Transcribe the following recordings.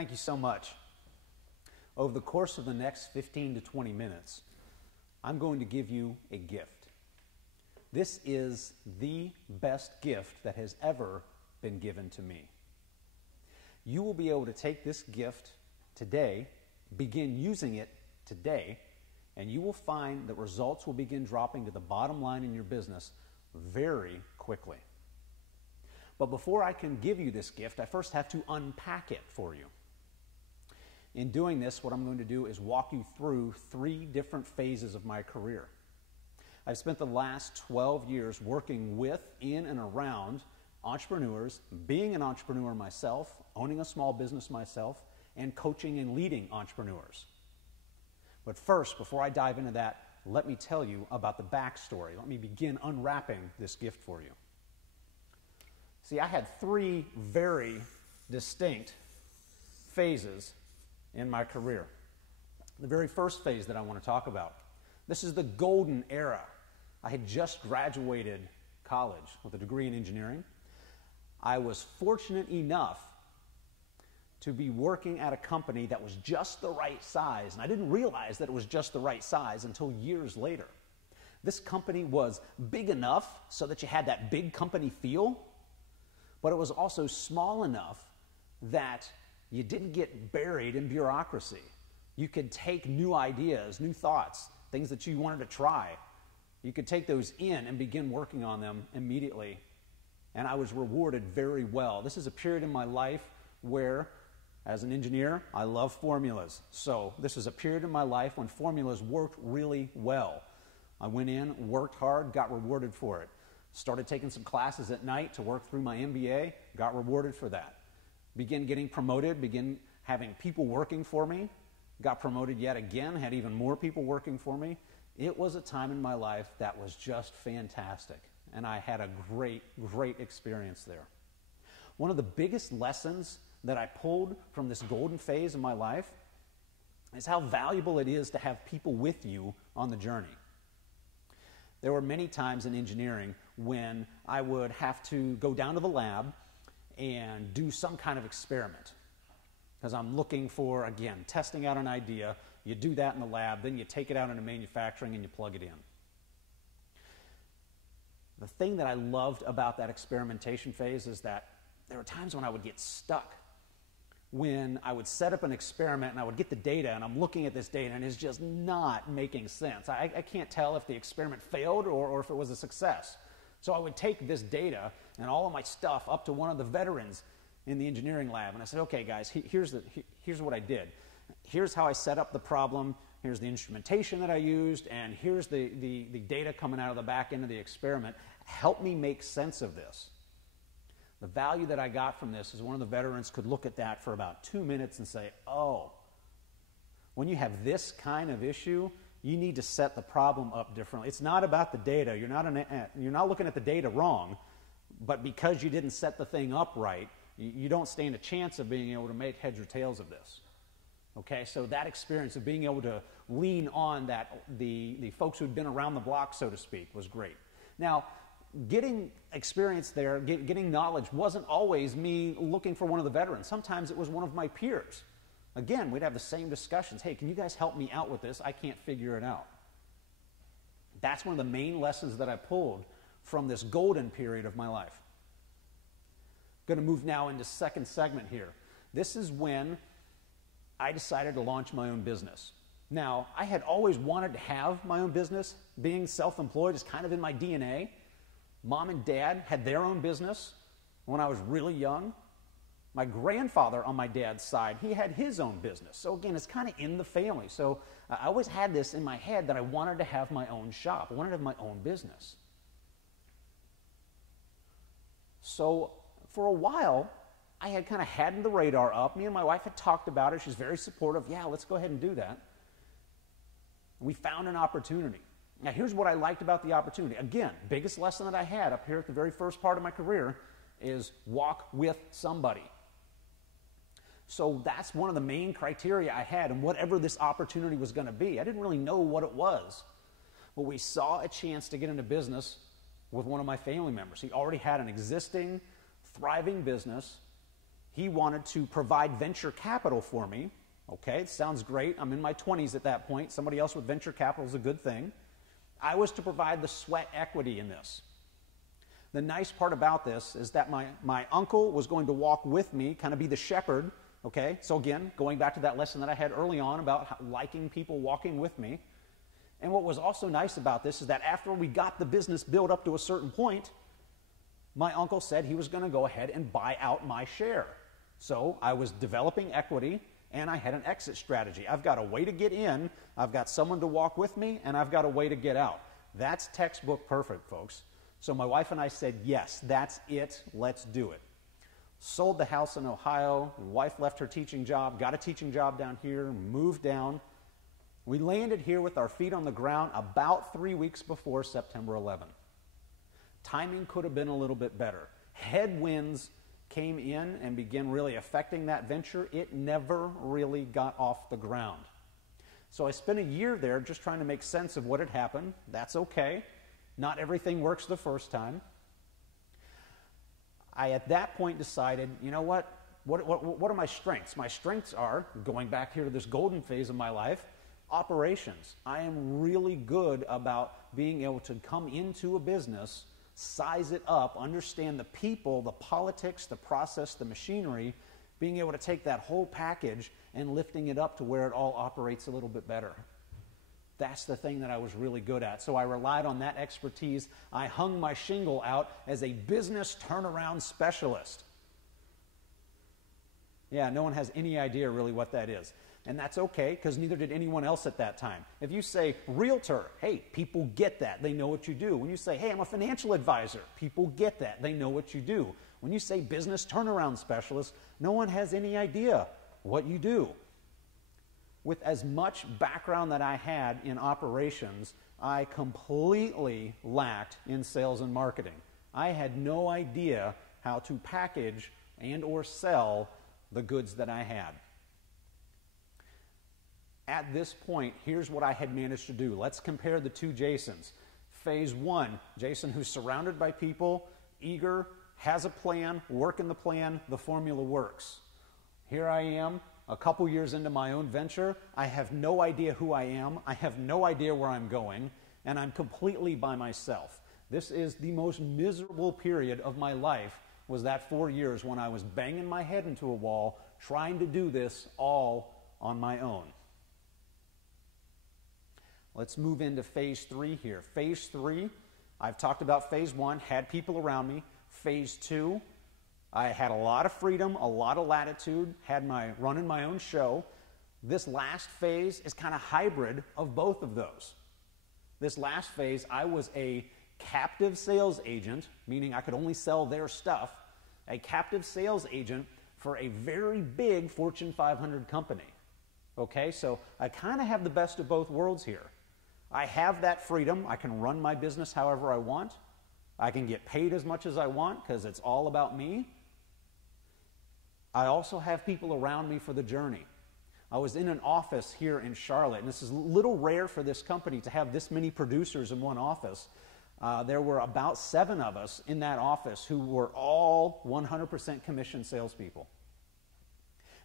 Thank you so much. Over the course of the next 15 to 20 minutes, I'm going to give you a gift. This is the best gift that has ever been given to me. You will be able to take this gift today, begin using it today, and you will find that results will begin dropping to the bottom line in your business very quickly. But before I can give you this gift, I first have to unpack it for you. In doing this, what I'm going to do is walk you through 3 different phases of my career. I've spent the last 12 years working with, in, and around entrepreneurs, being an entrepreneur myself, owning a small business myself, and coaching and leading entrepreneurs. But first, before I dive into that, let me tell you about the backstory. Let me begin unwrapping this gift for you. See, I had 3 very distinct phases in my career. The very first phase that I want to talk about, this is the golden era. I had just graduated college with a degree in engineering. I was fortunate enough to be working at a company that was just the right size, and I didn't realize that it was just the right size until years later. This company was big enough so that you had that big company feel, but it was also small enough that you didn't get buried in bureaucracy. You could take new ideas, new thoughts, things that you wanted to try. You could take those in and begin working on them immediately. And I was rewarded very well. This is a period in my life where, as an engineer, I love formulas. So this is a period in my life when formulas worked really well. I went in, worked hard, got rewarded for it. Started taking some classes at night to work through my MBA, got rewarded for that. Began getting promoted, began having people working for me, got promoted yet again, had even more people working for me. It was a time in my life that was just fantastic, and I had a great, great experience there. One of the biggest lessons that I pulled from this golden phase of my life is how valuable it is to have people with you on the journey. There were many times in engineering when I would have to go down to the lab and do some kind of experiment. Because I'm looking for, again, testing out an idea. You do that in the lab, then you take it out into manufacturing and you plug it in. The thing that I loved about that experimentation phase is that there were times when I would get stuck. When I would set up an experiment and I would get the data and I'm looking at this data and it's just not making sense. I can't tell if the experiment failed or if it was a success. So I would take this data and all of my stuff up to one of the veterans in the engineering lab, and I said, okay guys, here's what I did. Here's how I set up the problem, here's the instrumentation that I used, and here's the data coming out of the back end of the experiment. Help me make sense of this. The value that I got from this is one of the veterans could look at that for about 2 minutes and say, oh, when you have this kind of issue, you need to set the problem up differently. It's not about the data. You're not looking at the data wrong, but because you didn't set the thing up right, you don't stand a chance of being able to make heads or tails of this. Okay, so that experience of being able to lean on that, the folks who'd been around the block, so to speak, was great. Now, getting experience there, getting knowledge wasn't always me looking for one of the veterans. Sometimes it was one of my peers. Again, we'd have the same discussions. Hey, can you guys help me out with this? I can't figure it out. That's one of the main lessons that I pulled from this golden period of my life. I'm going to move now into second segment here. This is when I decided to launch my own business. Now, I had always wanted to have my own business. Being self-employed is kind of in my DNA. Mom and Dad had their own business when I was really young. My grandfather on my dad's side, he had his own business. So again, it's kind of in the family. So I always had this in my head that I wanted to have my own shop. I wanted to have my own business. So for a while, I had kind of had the radar up. Me and my wife had talked about it. She's very supportive. Yeah, let's go ahead and do that. We found an opportunity. Now, here's what I liked about the opportunity. Again, biggest lesson that I had up here at the very first part of my career is walk with somebody. So that's one of the main criteria I had, and whatever this opportunity was going to be. I didn't really know what it was. But we saw a chance to get into business with one of my family members. He already had an existing, thriving business, He wanted to provide venture capital for me. Okay, it sounds great. I'm in my 20s at that point. Somebody else with venture capital is a good thing. I was to provide the sweat equity in this. The nice part about this is that my uncle was going to walk with me, kind of be the shepherd. Okay, so again, going back to that lesson that I had early on about liking people walking with me. And what was also nice about this is that after we got the business built up to a certain point, my uncle said he was going to go ahead and buy out my share. So I was developing equity, and I had an exit strategy. I've got a way to get in, I've got someone to walk with me, and I've got a way to get out. That's textbook perfect, folks. So my wife and I said, yes, that's it, let's do it. Sold the house in Ohio, wife left her teaching job, got a teaching job down here, moved down. We landed here with our feet on the ground about 3 weeks before September 11. Timing could have been a little bit better. Headwinds came in and began really affecting that venture. It never really got off the ground. So I spent a year there just trying to make sense of what had happened. That's okay. Not everything works the first time. I, at that point, decided, you know what? What are my strengths? My strengths are, going back here to this golden phase of my life, operations. I am really good about being able to come into a business, size it up, understand the people, the politics, the process, the machinery, being able to take that whole package and lifting it up to where it all operates a little bit better. That's the thing that I was really good at. So I relied on that expertise. I hung my shingle out as a business turnaround specialist. Yeah, no one has any idea really what that is. And that's okay, because neither did anyone else at that time. If you say realtor, hey, people get that. They know what you do. When you say, hey, I'm a financial advisor, people get that. They know what you do. When you say business turnaround specialist, no one has any idea what you do. With as much background that I had in operations, I completely lacked in sales and marketing. I had no idea how to package and or sell the goods that I had. At this point, here's what I had managed to do. Let's compare the two Jasons. Phase one, Jason who's surrounded by people, eager, has a plan, working the plan, the formula works. Here I am, a couple years into my own venture. I have no idea who I am. I have no idea where I'm going, and I'm completely by myself. This is the most miserable period of my life, was that 4 years when I was banging my head into a wall, trying to do this all on my own. Let's move into phase three here. Phase three, I've talked about phase one, had people around me. Phase two, I had a lot of freedom, a lot of latitude, running my own show. This last phase is kind of hybrid of both of those. This last phase, I was a captive sales agent, meaning I could only sell their stuff, a captive sales agent for a very big Fortune 500 company. Okay, so I kind of have the best of both worlds here. I have that freedom. I can run my business however I want. I can get paid as much as I want because it's all about me. I also have people around me for the journey. I was in an office here in Charlotte, and this is a little rare for this company to have this many producers in one office. There were about 7 of us in that office who were all 100% commission salespeople.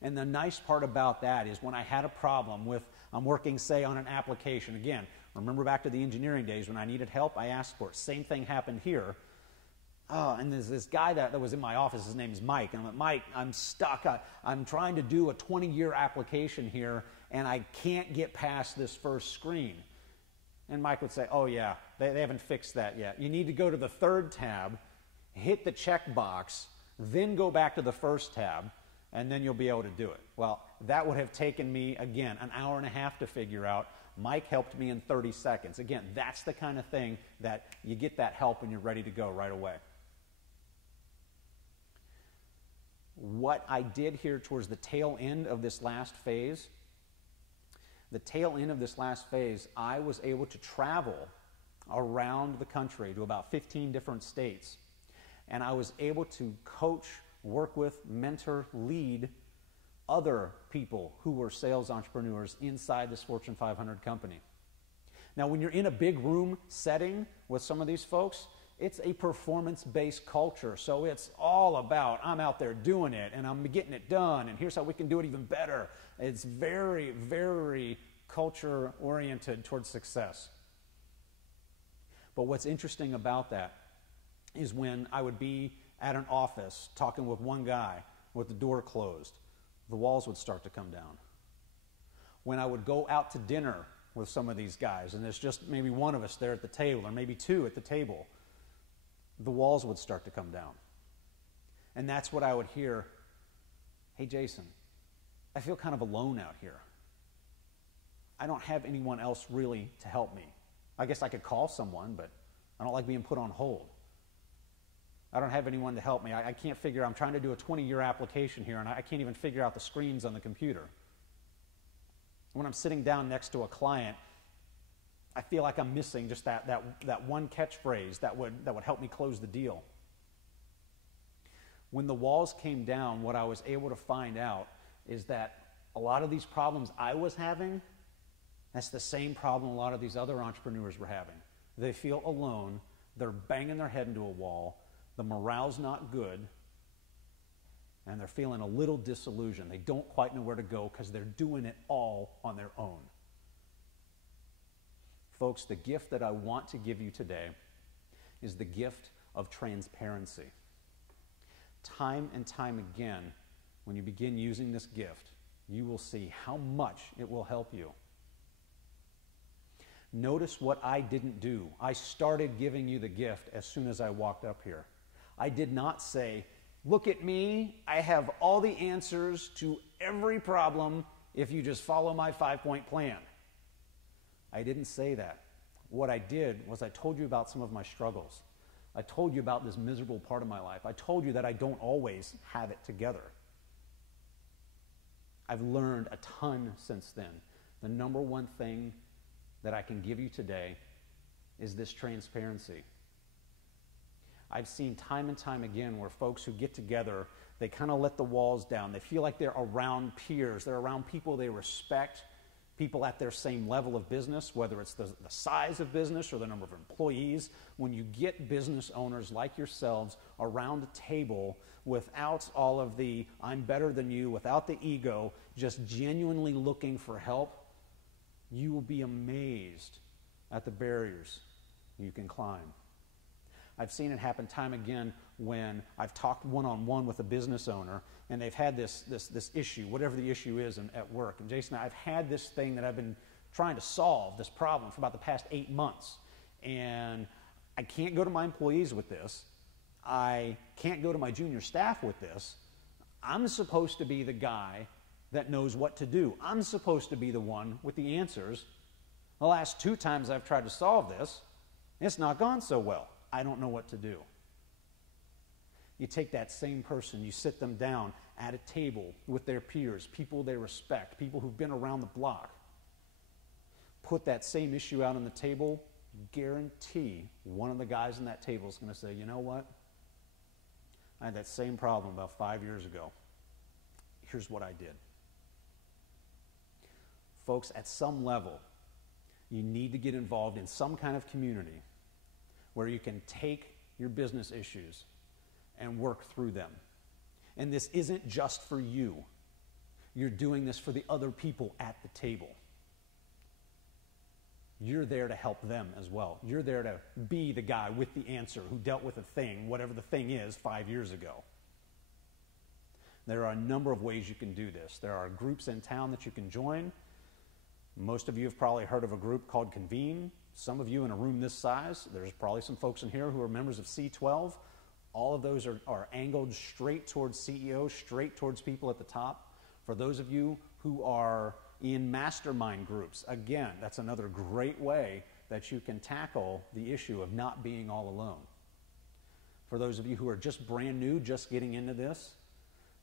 And the nice part about that is when I had a problem with, I'm working, say, on an application. Again, remember back to the engineering days when I needed help, I asked for it. Same thing happened here. And there's this guy that was in my office, his name is Mike. And I'm like, Mike, I'm stuck. I'm trying to do a 20-year application here, and I can't get past this first screen. And Mike would say, oh yeah, they haven't fixed that yet. You need to go to the 3rd tab, hit the check box, then go back to the 1st tab, and then you'll be able to do it. Well, that would have taken me, again, an hour and a half to figure out. Mike helped me in 30 seconds. Again, that's the kind of thing that you get that help and you're ready to go right away. What I did here towards the tail end of this last phase, I was able to travel around the country to about 15 different states. And I was able to coach, work with, mentor, lead other people who were sales entrepreneurs inside this Fortune 500 company. Now, when you're in a big room setting with some of these folks, it's a performance-based culture. So it's all about, I'm out there doing it, and I'm getting it done, and here's how we can do it even better. It's very, very culture-oriented towards success. But what's interesting about that is when I would be at an office talking with one guy with the door closed, the walls would start to come down. When I would go out to dinner with some of these guys, and there's just maybe one of us there at the table, or maybe two at the table, the walls would start to come down. And that's what I would hear. Hey, Jason, I feel kind of alone out here. I don't have anyone else really to help me. I guess I could call someone, but I don't like being put on hold. I don't have anyone to help me. I can't figure, I'm trying to do a 20-year application here, and I can't even figure out the screens on the computer. When I'm sitting down next to a client, I feel like I'm missing just that one catchphrase that would help me close the deal. When the walls came down, what I was able to find out is that a lot of these problems I was having, that's the same problem a lot of these other entrepreneurs were having. They feel alone, they're banging their head into a wall, the morale's not good, and they're feeling a little disillusioned. They don't quite know where to go because they're doing it all on their own. Folks, the gift that I want to give you today is the gift of transparency. Time and time again, when you begin using this gift, you will see how much it will help you. Notice what I didn't do. I started giving you the gift as soon as I walked up here. I did not say, look at me, I have all the answers to every problem if you just follow my 5-point plan. I didn't say that. What I did was I told you about some of my struggles. I told you about this miserable part of my life. I told you that I don't always have it together. I've learned a ton since then. The number one thing that I can give you today is this transparency. I've seen time and time again where folks who get together, they kind of let the walls down. They feel like they're around peers. They're around people they respect, people at their same level of business, whether it's the size of business or the number of employees. When you get business owners like yourselves around a table without all of the I'm better than you, without the ego, just genuinely looking for help, you will be amazed at the barriers you can climb. I've seen it happen time again when I've talked one-on-one with a business owner and they've had this issue, whatever the issue is at work. And Jason, I've had this thing that I've been trying to solve, this problem, for about the past 8 months. And I can't go to my employees with this. I can't go to my junior staff with this. I'm supposed to be the guy that knows what to do. I'm supposed to be the one with the answers. The last 2 times I've tried to solve this, it's not gone so well. I don't know what to do. You take that same person, you sit them down at a table with their peers, people they respect, people who've been around the block. Put that same issue out on the table, guarantee one of the guys on that table is going to say, you know what? I had that same problem about 5 years ago. Here's what I did. Folks, at some level, you need to get involved in some kind of community where you can take your business issues and work through them. And this isn't just for you. You're doing this for the other people at the table. You're there to help them as well. You're there to be the guy with the answer who dealt with a thing, whatever the thing is, 5 years ago. There are a number of ways you can do this. There are groups in town that you can join. Most of you have probably heard of a group called Convene. Some of you in a room this size, there's probably some folks in here who are members of C12. All of those are angled straight towards CEOs, straight towards people at the top. For those of you who are in mastermind groups, again, that's another great way that you can tackle the issue of not being all alone. For those of you who are just brand new, just getting into this,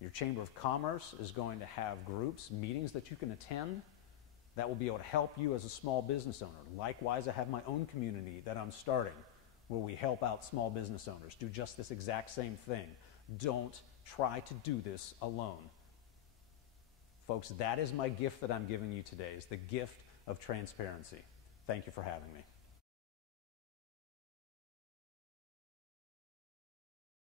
your Chamber of Commerce is going to have groups, meetings that you can attend that will be able to help you as a small business owner. Likewise, I have my own community that I'm starting where we help out small business owners do just this exact same thing. Don't try to do this alone. Folks, that is my gift that I'm giving you today, is the gift of transparency. Thank you for having me.